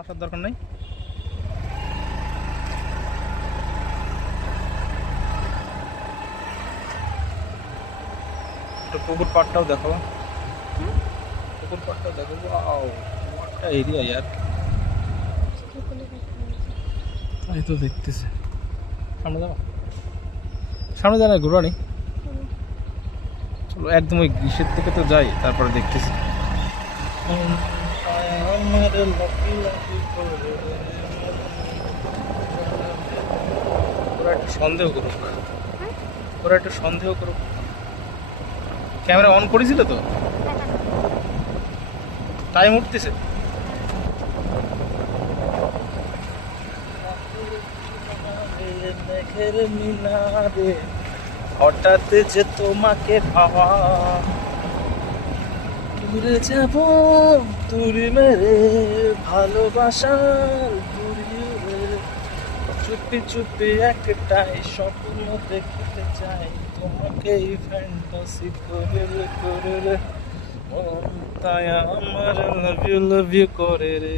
আসার দরকার নাই। পুকুর পাড়টাও দেখো, পুকুর পাড়টাও দেখো। ওয়াও, একটা এরিয়া यार। এই তো দেখতেছি, সামনে যাবো, সামনে যাই না, ঘুরা নেই। চলো একদম ওই গ্রীষ্মের থেকে তো যাই, তারপরে দেখতেছি। ওরা একটু সন্দেহ করুক, ওরা একটু সন্দেহ করুক। ক্যামেরা অন করেছিল তো, টাইম উঠতেছে। মেঘের মিনারে হঠাৎ যে তোমাকে পাওয়া, দূরে যাব দূরে মেরে ভালোবাসার দূরে, চুপি চুপি একটাই স্বপ্ন দেখতে চাই, তোমাকেই ফ্যান্টাসি করে করে রে মন, তাই আমার লাভ ইউ করে রে।